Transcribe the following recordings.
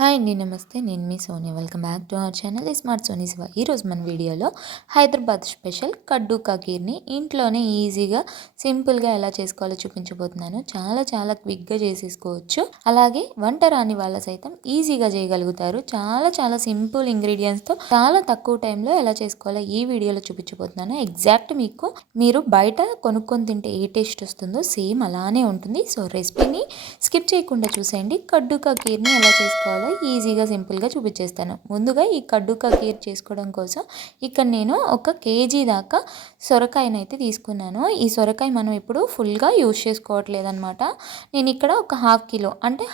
Hi అండి, నమస్తే. నేను మీ Sonia. Welcome back to our channel smart Soni Shiva. ఈరోజు మన వీడియోలో హైదరాబాద్ స్పెషల్ కడ్డూ కా ఖీర్ని ఇంట్లోనే ఈజీగా సింపుల్గా ఎలా చేసుకోవాలో చూపించబోతున్నాను. చాలా చాలా క్విక్గా చేసేసుకోవచ్చు. అలాగే వంట రాని వాళ్ళ సైతం ఈజీగా చేయగలుగుతారు. చాలా చాలా సింపుల్ ఇంగ్రీడియంట్స్తో చాలా తక్కువ టైంలో ఎలా చేసుకోవాలో ఈ వీడియోలో చూపించబోతున్నాను. ఎగ్జాక్ట్ మీరు బయట కొనుక్కొని తింటే ఏ టేస్ట్ వస్తుందో సేమ్ అలానే ఉంటుంది. సో రెసిపీని స్కిప్ చేయకుండా చూసేయండి. కడ్డూ కా ఖీర్ని ఎలా చేసుకోవాలో ఈజీగా సింపుల్గా చూపించేస్తాను. ముందుగా ఈ కడ్డూ కా ఖీర్ చేసుకోవడం కోసం ఇక్కడ నేను 1 కేజీ దాకా సొరకాయనైతే తీసుకున్నాను. ఈ సొరకాయ మనం ఇప్పుడు ఫుల్గా యూజ్ చేసుకోవట్లేదన్నమాట. నేను ఇక్కడ ఒక హాఫ్ కిలో అంటే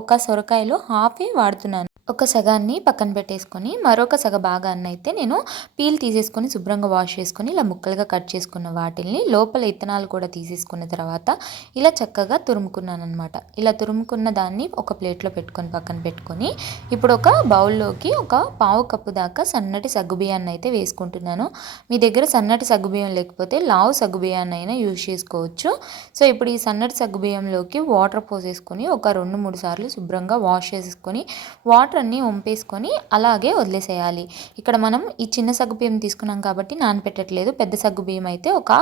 ఒక సొరకాయలో హాఫే వాడుతున్నాను. ఒక సగాన్ని పక్కన పెట్టేసుకొని మరొక సగ భాగాన్ని అయితే నేను పీల్ తీసేసుకొని శుభ్రంగా వాష్ చేసుకొని ఇలా ముక్కలుగా కట్ చేసుకున్న వాటిల్ని లోపల ఇత్తనాలు కూడా తీసేసుకున్న తర్వాత ఇలా చక్కగా తురుముకున్నాను అనమాట. ఇలా తురుముకున్న దాన్ని ఒక ప్లేట్లో పెట్టుకొని పక్కన పెట్టుకొని ఇప్పుడు ఒక బౌల్లోకి ఒక పావు కప్పు దాకా సన్నటి సగ్గుబియ్యాన్ని అయితే వేసుకుంటున్నాను. మీ దగ్గర సన్నటి సగ్గుబియ్యం లేకపోతే లావు సగ్గుబియ్యాన్ని అయినా యూజ్ చేసుకోవచ్చు. సో ఇప్పుడు ఈ సన్నటి సగ్గుబియ్యంలోకి వాటర్ పోసేసుకొని ఒక 2-3 సార్లు శుభ్రంగా వాష్ చేసుకొని వాటర్ అన్నీ వంపేసుకొని అలాగే వదిలేసేయాలి. ఇక్కడ మనం ఈ చిన్న సగ్గుబియ్యం తీసుకున్నాం కాబట్టి నానపెట్టట్లేదు. పెద్ద సగ్గుబియ్యం అయితే ఒక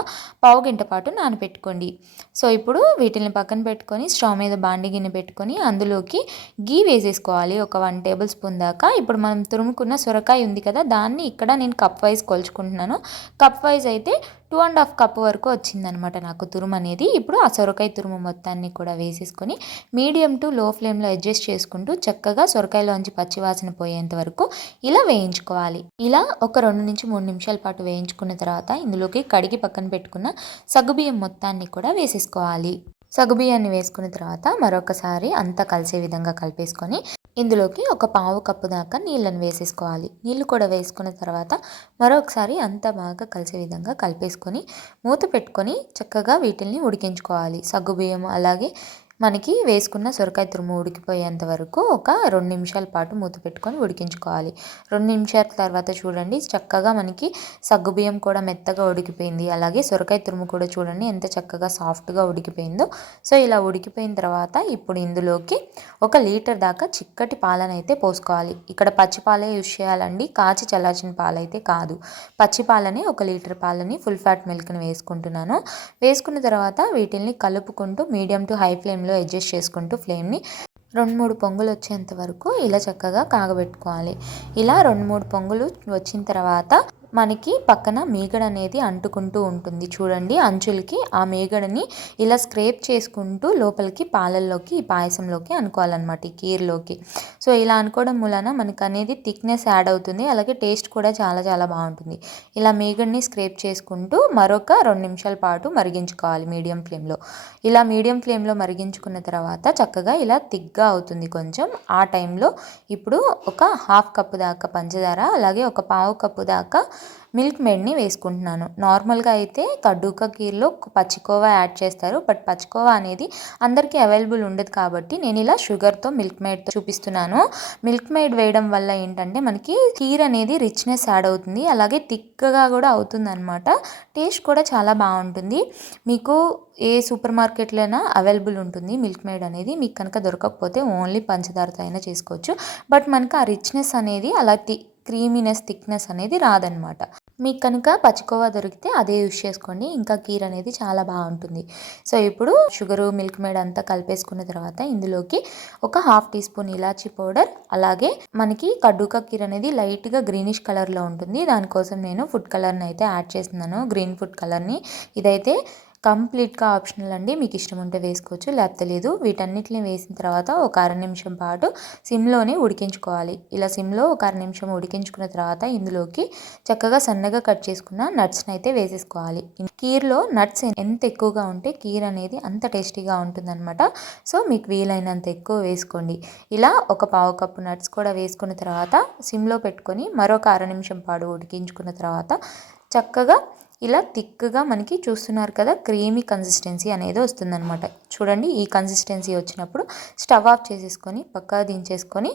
పావు గంట పాటు నానపెట్టుకోండి. సో ఇప్పుడు వీటిని పక్కన పెట్టుకొని స్టవ్ మీద బాండి గిన్నె పెట్టుకొని అందులోకి గీ వేసేసుకోవాలి. ఒక 1 టేబుల్ స్పూన్ దాకా. ఇప్పుడు మనం తురుముకున్న సొరకాయ ఉంది కదా, దాన్ని ఇక్కడ నేను కప్ వైజ్ కొలుచుకుంటున్నాను. కప్ వైజ్ అయితే 2.5 కప్ వరకు వచ్చిందనమాట నాకు తురుము అనేది. ఇప్పుడు ఆ సొరకాయ తురుము మొత్తాన్ని కూడా వేసేసుకొని మీడియం టు లో ఫ్లేమ్లో అడ్జస్ట్ చేసుకుంటూ చక్కగా సొరకాయలోంచి పచ్చివాసన పోయేంత వరకు ఇలా వేయించుకోవాలి. ఇలా ఒక 2-3 నిమిషాల పాటు వేయించుకున్న తర్వాత ఇందులోకి కడిగి పక్కన పెట్టుకున్న సగ్గుబియ్యం మొత్తాన్ని కూడా వేసేసుకోవాలి. సగ్గుబియ్యాన్ని వేసుకున్న తర్వాత మరొకసారి అంతా కలిసే విధంగా కలిపేసుకొని ఇందులోకి ఒక పావు కప్పు దాకా నీళ్ళని వేసేసుకోవాలి. నీళ్ళు కూడా వేసుకున్న తర్వాత మరొకసారి అంతా బాగా కలిసే విధంగా కలిపేసుకొని మూత పెట్టుకొని చక్కగా వీటిల్ని ఉడికించుకోవాలి. సగ్గుబియ్యం అలాగే మనకి వేసుకున్న సొరకాయ తురుము ఉడికిపోయేంత వరకు ఒక 2 నిమిషాల పాటు మూత పెట్టుకొని ఉడికించుకోవాలి. 2 నిమిషాల తర్వాత చూడండి చక్కగా మనకి సగ్గుబియ్యం కూడా మెత్తగా ఉడికిపోయింది. అలాగే సొరకాయ తురుము కూడా చూడండి ఎంత చక్కగా సాఫ్ట్గా ఉడికిపోయిందో. సో ఇలా ఉడికిపోయిన తర్వాత ఇప్పుడు ఇందులోకి 1 లీటర్ దాకా చిక్కటి పాలనైతే పోసుకోవాలి. ఇక్కడ పచ్చి పాలే యూజ్ చేయాలండి, కాచి చల్లార్చిన పాలైతే కాదు. పచ్చి పాలని 1 లీటర్ పాలని ఫుల్ ఫ్యాట్ మిల్క్ని వేసుకుంటున్నాను. వేసుకున్న తర్వాత వీటిల్ని కలుపుకుంటూ మీడియం టు హై ఫ్లేమ్లో అడ్జస్ట్ చేసుకుంటూ ఫ్లేమ్ని 2-3 పొంగులు వచ్చేంత వరకు ఇలా చక్కగా కాగబెట్టుకోవాలి. ఇలా 2-3 పొంగులు వచ్చిన తర్వాత మనకి పక్కన మీగడ అనేది అంటుకుంటూ ఉంటుంది చూడండి. అంచులకి ఆ మీగడని ఇలా స్క్రేప్ చేసుకుంటూ లోపలికి పాలల్లోకి ఈ పాయసంలోకి అనుకోవాలన్నమాట, ఈ కీర్లోకి. సో ఇలా అనుకోవడం మూలన మనకు అనేది థిక్నెస్ యాడ్ అవుతుంది. అలాగే టేస్ట్ కూడా చాలా చాలా బాగుంటుంది. ఇలా మీగడని స్క్రేప్ చేసుకుంటూ మరొక 2 నిమిషాల పాటు మరిగించుకోవాలి మీడియం ఫ్లేమ్లో. ఇలా మీడియం ఫ్లేమ్లో మరిగించుకున్న తర్వాత చక్కగా ఇలా థిక్గా అవుతుంది కొంచెం. ఆ టైంలో ఇప్పుడు ఒక హాఫ్ కప్పు దాకా పంచదార అలాగే ఒక పావు కప్పు దాకా మిల్క్ మేడ్ని వేసుకుంటున్నాను. నార్మల్గా అయితే కడ్డూ కా ఖీర్లో పచ్చికోవా యాడ్ చేస్తారు, బట్ పచ్చికోవా అనేది అందరికీ అవైలబుల్ ఉండదు కాబట్టి నేను ఇలా షుగర్తో మిల్క్ మేడ్తో చూపిస్తున్నాను. మిల్క్ మేడ్ వేయడం వల్ల ఏంటంటే మనకి ఖీర్ అనేది రిచ్నెస్ యాడ్ అవుతుంది, అలాగే థిక్గా కూడా అవుతుంది అనమాట. టేస్ట్ కూడా చాలా బాగుంటుంది. మీకు ఏ సూపర్ మార్కెట్లో అయినా అవైలబుల్ ఉంటుంది మిల్క్ మేడ్ అనేది. మీకు కనుక దొరకకపోతే ఓన్లీ పంచదారతో అయినా చేసుకోవచ్చు. బట్ మనకు ఆ రిచ్నెస్ అనేది అలా క్రీమీనెస్ థిక్నెస్ అనేది రాదనమాట. మీకు కనుక పచ్చికోవా దొరికితే అదే యూజ్ చేసుకోండి, ఇంకా కీర్ అనేది చాలా బాగుంటుంది. సో ఇప్పుడు షుగరు మిల్క్ మేడ్ అంతా కలిపేసుకున్న తర్వాత ఇందులోకి ఒక హాఫ్ టీ స్పూన్ ఇలాచీ పౌడర్, అలాగే మనకి కడ్డూ కా ఖీర్ అనేది లైట్గా గ్రీనిష్ కలర్లో ఉంటుంది. దానికోసం నేను ఫుడ్ కలర్ని అయితే యాడ్ చేస్తున్నాను, గ్రీన్ ఫుడ్ కలర్ని. ఇదైతే కంప్లీట్గా ఆప్షనల్ అండి, మీకు ఇష్టం ఉంటే వేసుకోవచ్చు లేకపోతే లేదు. వీటన్నిటిని వేసిన తర్వాత ఒక 1/2 నిమిషం పాటు సిమ్లోనే ఉడికించుకోవాలి. ఇలా సిమ్లో ఒక 1/2 నిమిషం ఉడికించుకున్న తర్వాత ఇందులోకి చక్కగా సన్నగా కట్ చేసుకున్న నట్స్ని అయితే వేసేసుకోవాలి. కీర్లో నట్స్ ఎంత ఎక్కువగా ఉంటే కీర్ అనేది అంత టేస్టీగా ఉంటుందన్నమాట. సో మీకు వీలైనంత ఎక్కువ వేసుకోండి. ఇలా ఒక పావు కప్పు నట్స్ కూడా వేసుకున్న తర్వాత సిమ్లో పెట్టుకొని మరొక 1/2 నిమిషం పాటు ఉడికించుకున్న తర్వాత చక్కగా ఇలా థిక్గా మనకి చూస్తున్నారు కదా క్రీమీ కన్సిస్టెన్సీ అనేది వస్తుందన్నమాట. చూడండి ఈ కన్సిస్టెన్సీ వచ్చినప్పుడు స్టవ్ ఆఫ్ చేసేసుకొని పక్కా దించేసుకొని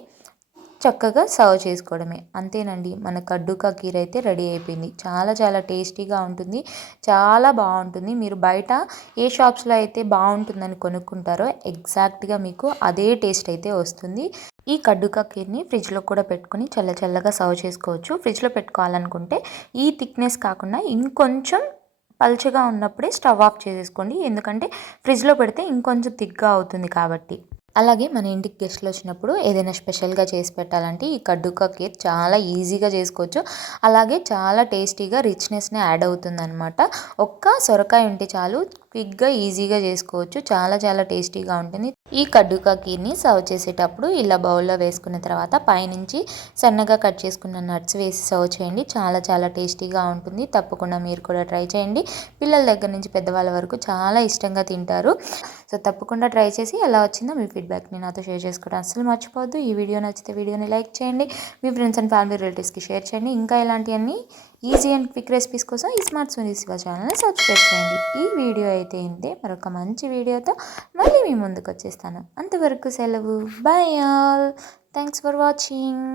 చక్కగా సర్వ్ చేసుకోవడమే. అంతేనండి, మన కడ్డూ కా ఖీర్ అయితే రెడీ అయిపోయింది. చాలా చాలా టేస్టీగా ఉంటుంది, చాలా బాగుంటుంది. మీరు బయట ఏ షాప్స్లో అయితే బాగుంటుందని కొనుక్కుంటారో ఎగ్జాక్ట్గా మీకు అదే టేస్ట్ అయితే వస్తుంది. ఈ కడ్డు కా ఖీర్ని ఫ్రిడ్జ్లో కూడా పెట్టుకొని చల్లగా సర్వ్ చేసుకోవచ్చు. ఫ్రిడ్జ్లో పెట్టుకోవాలనుకుంటే ఈ థిక్నెస్ కాకుండా ఇంకొంచెం పల్చగా ఉన్నప్పుడే స్టవ్ ఆఫ్ చేసేసుకోండి. ఎందుకంటే ఫ్రిడ్జ్లో పెడితే ఇంకొంచెం థిక్గా అవుతుంది కాబట్టి. అలాగే మన ఇంటికి గెస్ట్లు వచ్చినప్పుడు ఏదైనా స్పెషల్గా చేసి పెట్టాలంటే ఈ కడ్డు కా ఖీర్ చాలా ఈజీగా చేసుకోవచ్చు. అలాగే చాలా టేస్టీగా రిచ్నెస్ని యాడ్ అవుతుందన్నమాట. ఒక్క సొరకాయ ఉంటే చాలు, క్విక్గా ఈజీగా చేసుకోవచ్చు. చాలా టేస్టీగా ఉంటుంది. ఈ కడ్డు కా ఖీర్ని సర్వ్ చేసేటప్పుడు ఇలా బౌల్లో వేసుకున్న తర్వాత పైనుంచి సన్నగా కట్ చేసుకున్న నట్స్ వేసి సర్వ్ చేయండి. చాలా టేస్టీగా ఉంటుంది. తప్పకుండా మీరు కూడా ట్రై చేయండి. పిల్లల దగ్గర నుంచి పెద్దవాళ్ళ వరకు చాలా ఇష్టంగా తింటారు. సో తప్పకుండా ట్రై చేసి ఎలా వచ్చిందో మీ ఫీడ్బ్యాక్ని నాతో షేర్ చేసుకోవడం అస్సలు మర్చిపోవద్దు. ఈ వీడియో నచ్చితే వీడియోని లైక్ చేయండి. మీ ఫ్రెండ్స్ అండ్ ఫ్యామిలీ రిలేటివ్స్కి షేర్ చేయండి. ఇంకా ఇలాంటివన్నీ ఈజీ అండ్ క్విక్ రెసిపీస్ కోసం ఈ స్మార్ట్ సోనీ శివ ఛానల్ని సబ్స్క్రైబ్ చేయండి. ఈ వీడియో అయితే ఇంతే. మరొక మంచి వీడియోతో మళ్ళీ మీ ముందుకు వచ్చేస్తాను. అంతవరకు సెలవు. By all. Thanks for watching.